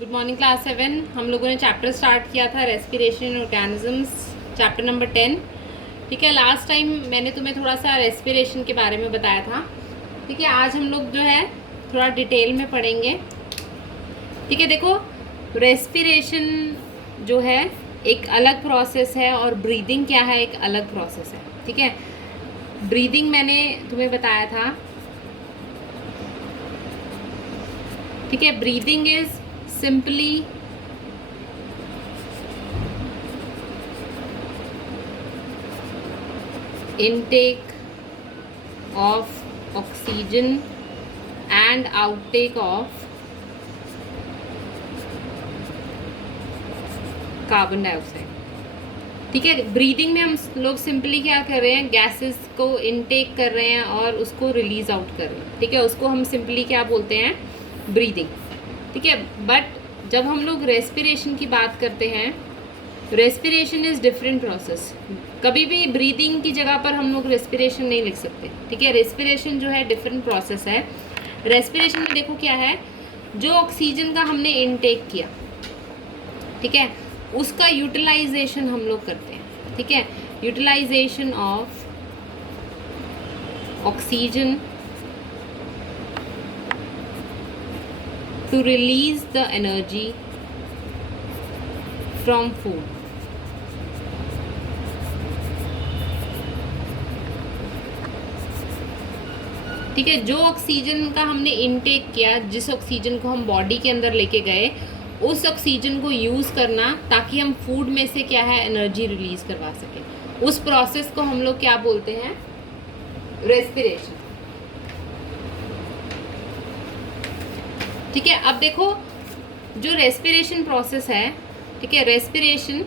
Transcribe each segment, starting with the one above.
Good morning class 7। हम लोगों ने चैप्टर स्टार्ट किया था रेस्पिरेशन ऑर्गेनिजम्स, चैप्टर नंबर 10। ठीक है, लास्ट टाइम मैंने तुम्हें थोड़ा सा रेस्पिरेशन के बारे में बताया था। ठीक है, आज हम लोग जो है थोड़ा डिटेल में पढ़ेंगे। ठीक है, देखो रेस्पिरेशन जो है एक अलग प्रोसेस है और ब्रीदिंग क्या है एक अलग प्रोसेस है। ठीक है, ब्रीदिंग मैंने तुम्हें बताया था। ठीक है, breathing is simply intake of oxygen and outtake of carbon dioxide. ठीक है, ब्रीदिंग में हम लोग सिंपली क्या कर रहे हैं, गैसेस को इनटेक कर रहे हैं और उसको रिलीज आउट कर रहे हैं। ठीक है, उसको हम सिंपली क्या बोलते हैं, ब्रीदिंग। ठीक है, बट जब हम लोग रेस्पिरेशन की बात करते हैं, रेस्पिरेशन इज़ डिफरेंट प्रोसेस। कभी भी ब्रीदिंग की जगह पर हम लोग रेस्पिरेशन नहीं लिख सकते। ठीक है, रेस्पिरेशन जो है डिफरेंट प्रोसेस है। रेस्पिरेशन में देखो क्या है, जो ऑक्सीजन का हमने इनटेक किया, ठीक है, उसका यूटिलाइजेशन हम लोग करते हैं। ठीक है, utilization of oxygen to release the energy from food। ठीक है, जो ऑक्सीजन का हमने इनटेक किया, जिस ऑक्सीजन को हम बॉडी के अंदर लेके गए, उस ऑक्सीजन को यूज़ करना ताकि हम फूड में से क्या है एनर्जी रिलीज करवा सकें। उस प्रोसेस को हम लोग क्या बोलते हैं, रेस्पिरेशन। ठीक है, अब देखो जो रेस्पिरेशन प्रोसेस है, ठीक है, respiration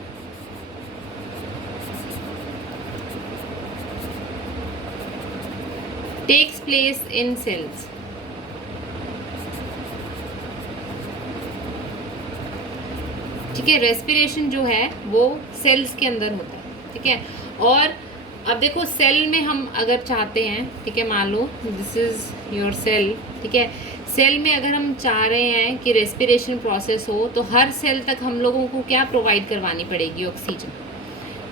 takes place in cells. ठीक है, रेस्पिरेशन जो है वो सेल्स के अंदर होता है। ठीक है, और अब देखो सेल में हम अगर चाहते हैं, ठीक है, मान लो दिस इज योर सेल। ठीक है, सेल में अगर हम चाह रहे हैं कि रेस्पिरेशन प्रोसेस हो तो हर सेल तक हम लोगों को क्या प्रोवाइड करवानी पड़ेगी, ऑक्सीजन।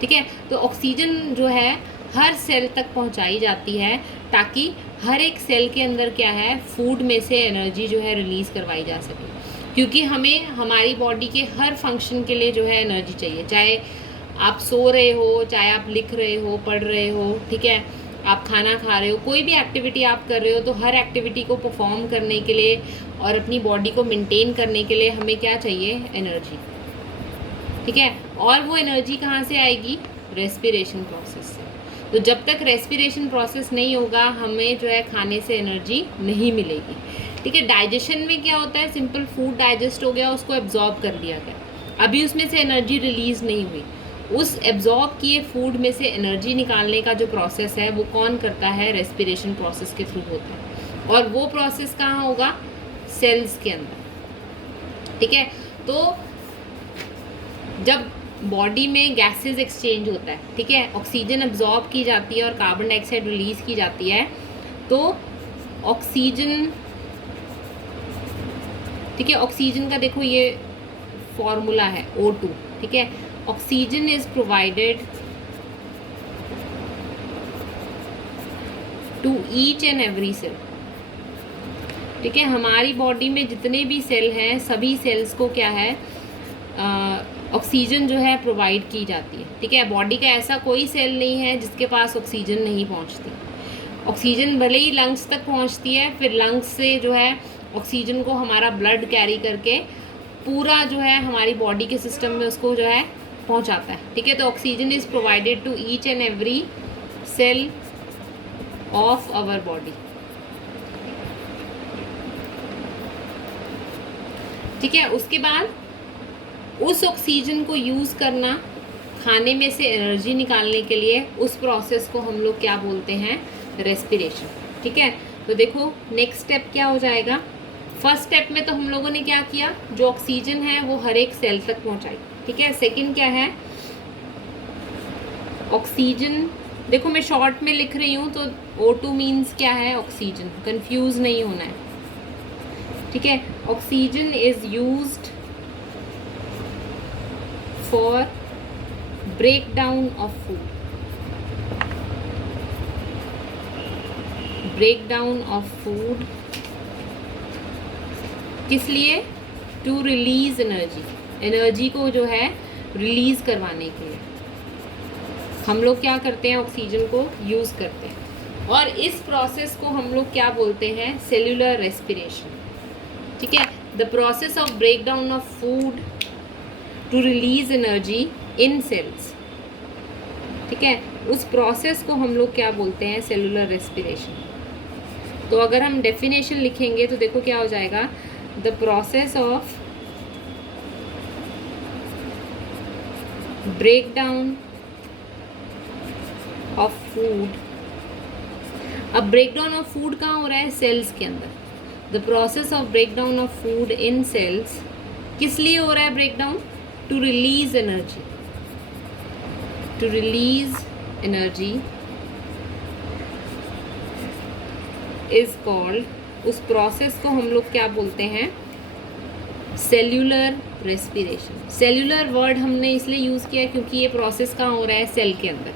ठीक है, तो ऑक्सीजन जो है हर सेल तक पहुंचाई जाती है ताकि हर एक सेल के अंदर क्या है, फूड में से एनर्जी जो है रिलीज करवाई जा सके। क्योंकि हमें हमारी बॉडी के हर फंक्शन के लिए जो है एनर्जी चाहिए, चाहे आप सो रहे हो, चाहे आप लिख रहे हो, पढ़ रहे हो, ठीक है, आप खाना खा रहे हो, कोई भी एक्टिविटी आप कर रहे हो, तो हर एक्टिविटी को परफॉर्म करने के लिए और अपनी बॉडी को मेंटेन करने के लिए हमें क्या चाहिए, एनर्जी। ठीक है, और वो एनर्जी कहाँ से आएगी, रेस्पिरेशन प्रोसेस से। तो जब तक रेस्पिरेशन प्रोसेस नहीं होगा हमें जो है खाने से एनर्जी नहीं मिलेगी। ठीक है, डाइजेशन में क्या होता है, सिंपल फूड डाइजेस्ट हो गया, उसको एब्जॉर्ब कर दिया गया, अभी उसमें से एनर्जी रिलीज नहीं हुई। उस एब्जॉर्ब किए फूड में से एनर्जी निकालने का जो प्रोसेस है वो कौन करता है, रेस्पिरेशन प्रोसेस के थ्रू होता है। और वो प्रोसेस कहाँ होगा, सेल्स के अंदर। ठीक है, तो जब बॉडी में गैसेस एक्सचेंज होता है, ठीक है, ऑक्सीजन एब्जॉर्ब की जाती है और कार्बन डाइऑक्साइड रिलीज की जाती है, तो ऑक्सीजन, ठीक है, ऑक्सीजन का देखो ये फॉर्मूला है O2। ठीक है, oxygen is provided to each and every cell. ठीक है, हमारी बॉडी में जितने भी सेल हैं सभी सेल्स को क्या है, ऑक्सीजन जो है प्रोवाइड की जाती है। ठीक है, बॉडी का ऐसा कोई सेल नहीं है जिसके पास ऑक्सीजन नहीं पहुंचती। ऑक्सीजन भले ही लंग्स तक पहुंचती है, फिर लंग्स से जो है ऑक्सीजन को हमारा ब्लड कैरी करके पूरा जो है हमारी बॉडी के सिस्टम में उसको जो है पहुंचाता है। ठीक है, तो oxygen is provided to each and every cell of our body. ठीक है, उसके बाद उस ऑक्सीजन को यूज़ करना खाने में से एनर्जी निकालने के लिए, उस प्रोसेस को हम लोग क्या बोलते हैं, रेस्पिरेशन। ठीक है, तो देखो नेक्स्ट स्टेप क्या हो जाएगा। फर्स्ट स्टेप में तो हम लोगों ने क्या किया, जो ऑक्सीजन है वो हर एक सेल तक पहुंचाई। ठीक है, सेकंड क्या है, ऑक्सीजन, देखो मैं शॉर्ट में लिख रही हूँ तो O2 मीन्स क्या है, ऑक्सीजन, कंफ्यूज नहीं होना है। ठीक है, oxygen is used for breakdown of food. Breakdown of food किस लिए? टू रिलीज एनर्जी, एनर्जी को जो है रिलीज करवाने के लिए हम लोग क्या करते हैं, ऑक्सीजन को यूज़ करते हैं। और इस प्रोसेस को हम लोग क्या बोलते हैं? Cellular respiration. ठीक है, the process of break down of food to release energy in cells. ठीक है, उस प्रोसेस को हम लोग क्या बोलते हैं? Cellular respiration. तो अगर हम डेफिनेशन लिखेंगे तो देखो क्या हो जाएगा, the process of breakdown of food. अब ब्रेकडाउन ऑफ फूड कहाँ हो रहा है? सेल्स के अंदर। The process of breakdown of food in cells किस लिए हो रहा है breakdown? To release energy, to release energy is called, उस प्रोसेस को हम लोग क्या बोलते हैं? Cellular respiration. सेल्यूलर वर्ड हमने इसलिए यूज़ किया क्योंकि ये प्रोसेस कहाँ हो रहा है? सेल के अंदर,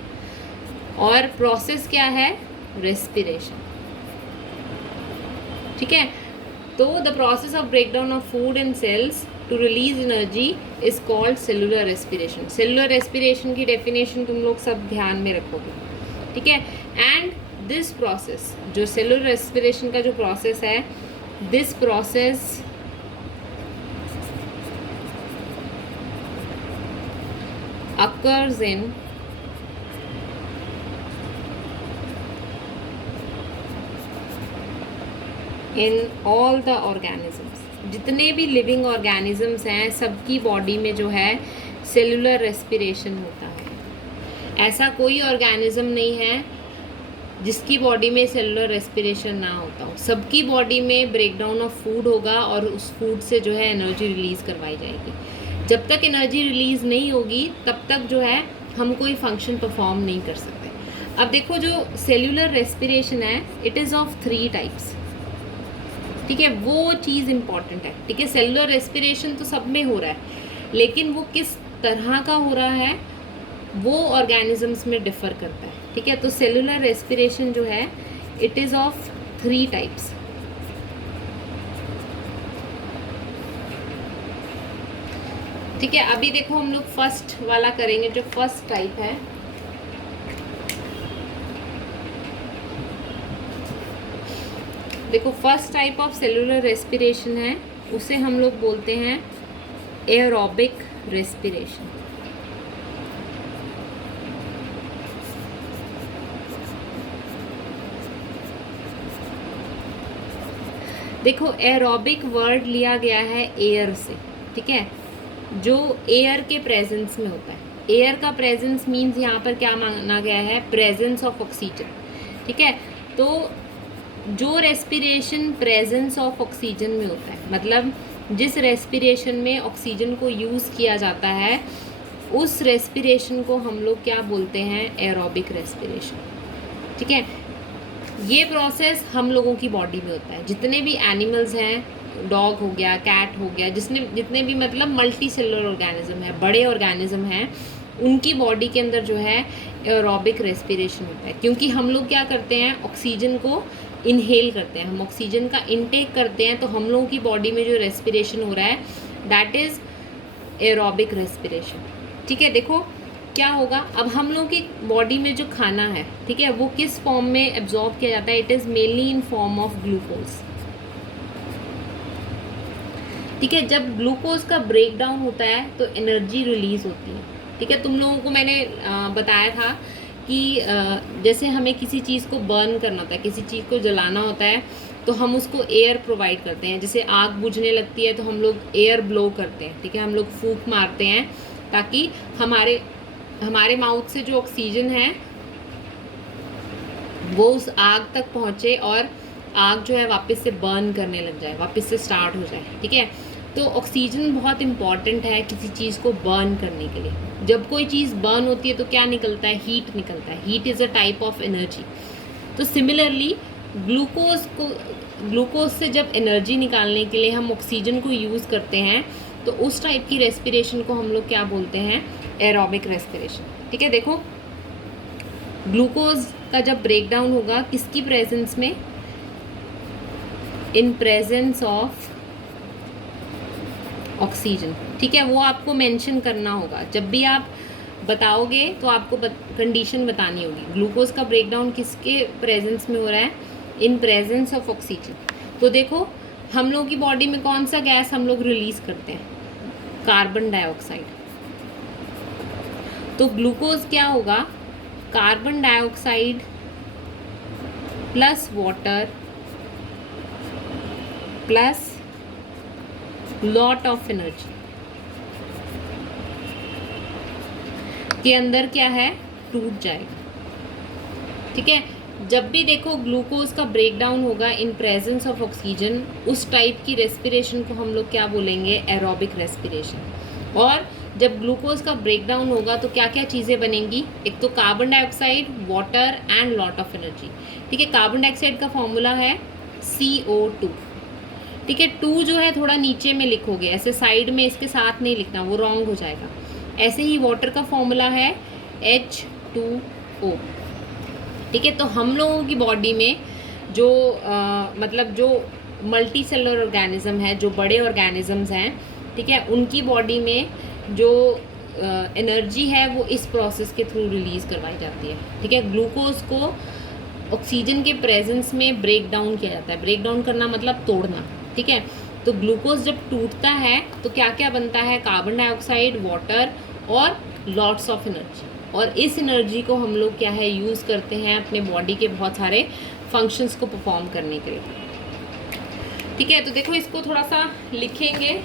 और प्रोसेस क्या है? रेस्पिरेशन। ठीक है, तो the process of breakdown of food in cells to release energy is called cellular respiration. Cellular respiration की डेफिनेशन तुम लोग सब ध्यान में रखोगे। ठीक है, एंड दिस प्रोसेस, जो सेल्यूलर रेस्पिरेशन का जो प्रोसेस है, this process occurs in all the organisms। जितने भी लिविंग ऑर्गेनिजम्स हैं सबकी बॉडी में जो है सेल्यूलर रेस्पिरेशन होता है। ऐसा कोई ऑर्गेनिज्म नहीं है जिसकी बॉडी में सेल्यूलर रेस्पिरेशन ना होता हो। सबकी बॉडी में ब्रेकडाउन ऑफ फूड होगा और उस फूड से जो है एनर्जी रिलीज़ करवाई जाएगी। जब तक एनर्जी रिलीज़ नहीं होगी तब तक जो है हम कोई फंक्शन परफॉर्म नहीं कर सकते। अब देखो, जो सेल्यूलर रेस्पिरेशन है इट इज़ ऑफ 3 टाइप्स। ठीक है, वो चीज़ इम्पॉर्टेंट है। ठीक है, सेल्यूलर रेस्पिरेशन तो सब में हो रहा है, लेकिन वो किस तरह का हो रहा है वो ऑर्गेनिजम्स में डिफ़र करता है। ठीक है, तो सेल्यूलर रेस्पिरेशन जो है इट इज़ ऑफ 3 टाइप्स। ठीक है, अभी देखो हम लोग फर्स्ट वाला करेंगे, जो फर्स्ट टाइप है। देखो, first type of cellular respiration है, उसे हम लोग बोलते हैं एरोबिक रेस्पिरेशन। देखो, एरोबिक वर्ड लिया गया है एयर से। ठीक है, जो एयर के प्रेजेंस में होता है। एयर का प्रेजेंस मीन्स यहाँ पर क्या माना गया है? Presence of oxygen. ठीक है, तो जो रेस्पिरेशन प्रेजेंस ऑफ ऑक्सीजन में होता है, मतलब जिस रेस्पिरेशन में ऑक्सीजन को यूज़ किया जाता है, उस रेस्पिरेशन को हम लोग क्या बोलते हैं? Aerobic respiration. ठीक है, ये प्रोसेस हम लोगों की बॉडी में होता है। जितने भी एनिमल्स हैं, डॉग हो गया, कैट हो गया, जितने भी मतलब मल्टी सेलुलर ऑर्गेनिज्म है, बड़े ऑर्गेनिज्म हैं, उनकी बॉडी के अंदर जो है एरोबिक रेस्पिरेशन होता है। क्योंकि हम लोग क्या करते हैं? ऑक्सीजन को इनहेल करते हैं, हम ऑक्सीजन का इनटेक करते हैं, तो हम लोगों की बॉडी में जो रेस्पिरेशन हो रहा है दैट इज़ एरोबिक रेस्पिरेशन। ठीक है, देखो क्या होगा, अब हम लोगों की बॉडी में जो खाना है, ठीक है, वो किस फॉर्म में एब्जॉर्ब किया जाता है? It is mainly in form of glucose. ठीक है, जब ग्लूकोज का ब्रेक डाउन होता है तो एनर्जी रिलीज़ होती है। ठीक है, तुम लोगों को मैंने बताया था कि जैसे हमें किसी चीज़ को बर्न करना होता है, किसी चीज़ को जलाना होता है, तो हम उसको एयर प्रोवाइड करते हैं। जैसे आग बुझने लगती है तो हम लोग एयर ब्लो करते हैं। ठीक है, हम लोग फूंक मारते हैं ताकि हमारे माउथ से जो ऑक्सीजन है वो उस आग तक पहुँचे और आग जो है वापस से बर्न करने लग जाए, वापस से स्टार्ट हो जाए। ठीक है, तो ऑक्सीजन बहुत इंपॉर्टेंट है किसी चीज़ को बर्न करने के लिए। जब कोई चीज़ बर्न होती है तो क्या निकलता है? हीट निकलता है। Heat is a type of energy. तो सिमिलरली ग्लूकोज से जब एनर्जी निकालने के लिए हम ऑक्सीजन को यूज़ करते हैं तो उस टाइप की रेस्पिरेशन को हम लोग क्या बोलते हैं, एरोबिक रेस्पिरेशन। ठीक है, देखो ग्लूकोज का जब ब्रेक डाउन होगा किसकी प्रेजेंस में, इन प्रेजेंस ऑफ ऑक्सीजन। ठीक है, वो आपको मेंशन करना होगा जब भी आप बताओगे, तो आपको कंडीशन बतानी होगी। ग्लूकोज का ब्रेकडाउन किसके प्रेजेंस में हो रहा है, इन प्रेजेंस ऑफ ऑक्सीजन। तो देखो हम लोग की बॉडी में कौन सा गैस हम लोग रिलीज करते हैं, कार्बन डाइऑक्साइड। तो ग्लूकोज क्या होगा, carbon dioxide plus water plus lot of energy के अंदर क्या है, टूट जाएगा। ठीक है, जब भी देखो ग्लूकोज का ब्रेक डाउन होगा इन प्रेजेंस ऑफ ऑक्सीजन, उस टाइप की रेस्पिरेशन को हम लोग क्या बोलेंगे, एरोबिक रेस्पिरेशन। और जब ग्लूकोज का ब्रेक डाउन होगा तो क्या क्या चीज़ें बनेंगी, एक तो carbon dioxide, water and lot of energy. ठीक है, कार्बन डाइऑक्साइड का फॉर्मूला है CO2। ठीक है, 2 जो है थोड़ा नीचे में लिखोगे, ऐसे साइड में इसके साथ नहीं लिखना, वो रॉन्ग हो जाएगा। ऐसे ही वाटर का फॉर्मूला है H2O। ठीक है, तो हम लोगों की बॉडी में जो मतलब जो मल्टी सेलुलर ऑर्गेनिज्म है, जो बड़े ऑर्गेनिजम्स हैं, ठीक है, उनकी बॉडी में जो एनर्जी है वो इस प्रोसेस के थ्रू रिलीज़ करवाई जाती है। ठीक है, ग्लूकोज को ऑक्सीजन के प्रेजेंस में ब्रेक डाउन किया जाता है। ब्रेक डाउन करना मतलब तोड़ना। ठीक है, तो ग्लूकोज जब टूटता है तो क्या क्या बनता है, कार्बन डाइऑक्साइड, वाटर और लॉट्स ऑफ एनर्जी। और इस एनर्जी को हम लोग क्या है, यूज़ करते हैं अपने बॉडी के बहुत सारे फंक्शंस को परफॉर्म करने के लिए। ठीक है, तो देखो इसको थोड़ा सा लिखेंगे।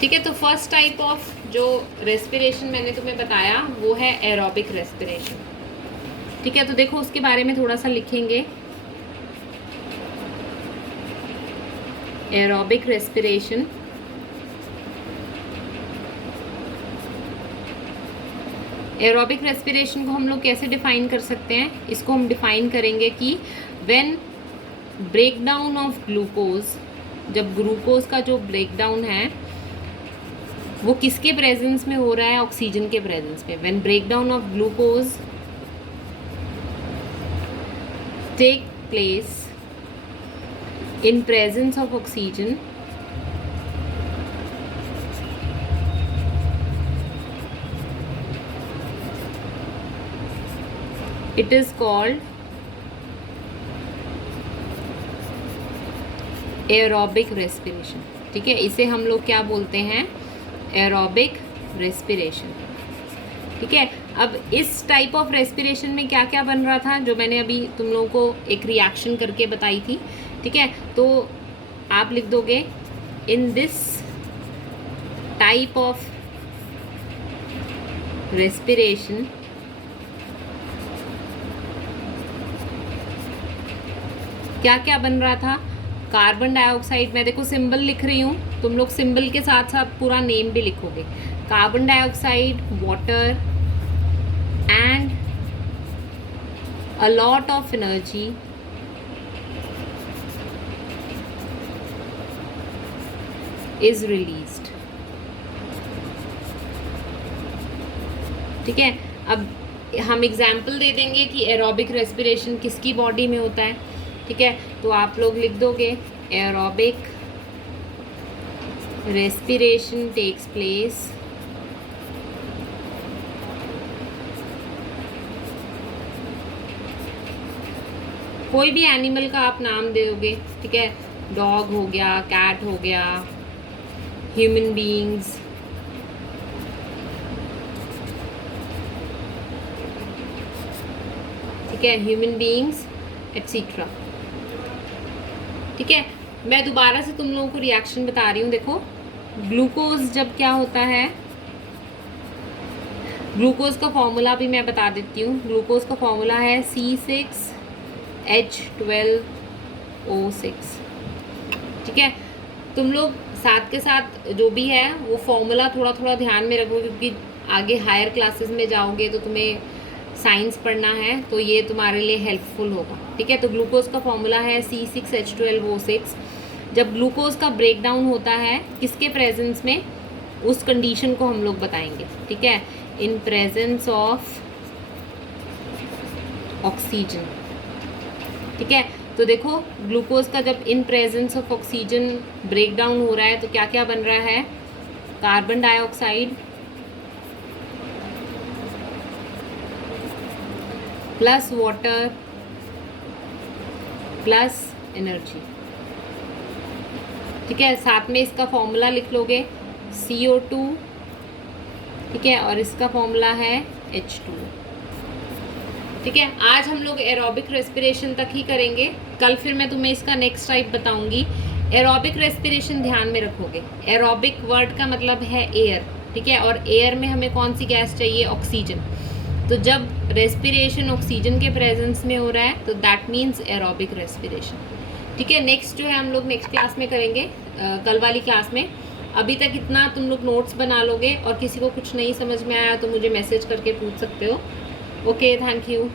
ठीक है, तो फर्स्ट टाइप ऑफ जो रेस्पिरेशन मैंने तुम्हें बताया वो है एरोबिक रेस्पिरेशन। ठीक है, तो देखो उसके बारे में थोड़ा सा लिखेंगे। एरोबिक रेस्पिरेशन, एरोबिक रेस्पिरेशन को हम लोग कैसे डिफाइन कर सकते हैं, इसको हम डिफाइन करेंगे कि व्हेन ब्रेकडाउन ऑफ ग्लूकोज, जब ग्लूकोज का जो ब्रेकडाउन है वो किसके प्रेजेंस में हो रहा है, ऑक्सीजन के प्रेजेंस में। When breakdown of glucose take place in presence of oxygen, it is called aerobic respiration. ठीक है, इसे हम लोग क्या बोलते हैं, एरोबिक रेस्पिरेशन। ठीक है, अब इस टाइप ऑफ रेस्पिरेशन में क्या क्या बन रहा था, जो मैंने अभी तुम लोगों को एक रिएक्शन करके बताई थी। ठीक है, तो आप लिख दोगे in this type of respiration क्या क्या बन रहा था, कार्बन डाइऑक्साइड, मैं देखो सिंबल लिख रही हूँ, तुम लोग सिंबल के साथ साथ पूरा नेम भी लिखोगे। Carbon dioxide, water and a lot of energy is released. ठीक है, अब हम एग्जाम्पल दे देंगे कि एरोबिक रेस्पिरेशन किसकी बॉडी में होता है। ठीक है, तो आप लोग लिख दोगे एरोबिक रेस्पिरेशन टेक्स प्लेस कोई भी एनिमल का आप नाम दे दोगे। ठीक है, डॉग हो गया, कैट हो गया, ह्यूमन बीइंग्स, ठीक है, ह्यूमन बीइंग्स एटसेट्रा। ठीक है, मैं दोबारा से तुम लोगों को रिएक्शन बता रही हूँ। देखो ग्लूकोज जब क्या होता है, ग्लूकोज का फॉर्मूला भी मैं बता देती हूँ। ग्लूकोज का फॉर्मूला है C6H12O6। ठीक है, तुम लोग साथ के साथ जो भी है वो फॉर्मूला थोड़ा थोड़ा ध्यान में रखो, क्योंकि आगे हायर क्लासेस में जाओगे तो तुम्हें साइंस पढ़ना है तो ये तुम्हारे लिए हेल्पफुल होगा, ठीक है। तो ग्लूकोज का फॉर्मूला है C6H12O6। जब ग्लूकोज का ब्रेक डाउन होता है किसके प्रेजेंस में, उस कंडीशन को हम लोग बताएंगे, ठीक है, इन प्रेजेंस ऑफ ऑक्सीजन, ठीक है। तो देखो ग्लूकोज का जब in presence of oxygen break down हो रहा है तो क्या क्या बन रहा है, carbon dioxide plus water plus energy, ठीक है। साथ में इसका फॉर्मूला लिख लोगे CO2, ठीक है, और इसका फॉर्मूला है H2, ठीक है। आज हम लोग एरोबिक रेस्पिरेशन तक ही करेंगे, कल फिर मैं तुम्हें इसका नेक्स्ट टाइप बताऊंगी। एरोबिक रेस्पिरेशन ध्यान में रखोगे, एरोबिक वर्ड का मतलब है एयर, ठीक है, और एयर में हमें कौन सी गैस चाहिए, ऑक्सीजन। तो जब रेस्पिरेशन ऑक्सीजन के प्रेजेंस में हो रहा है तो दैट मीन्स एरोबिक रेस्पिरेशन, ठीक है। नेक्स्ट जो है हम लोग नेक्स्ट क्लास में करेंगे, कल वाली क्लास में। अभी तक इतना तुम लोग नोट्स बना लोगे, और किसी को कुछ नहीं समझ में आया तो मुझे मैसेज करके पूछ सकते हो। Okay, thank you.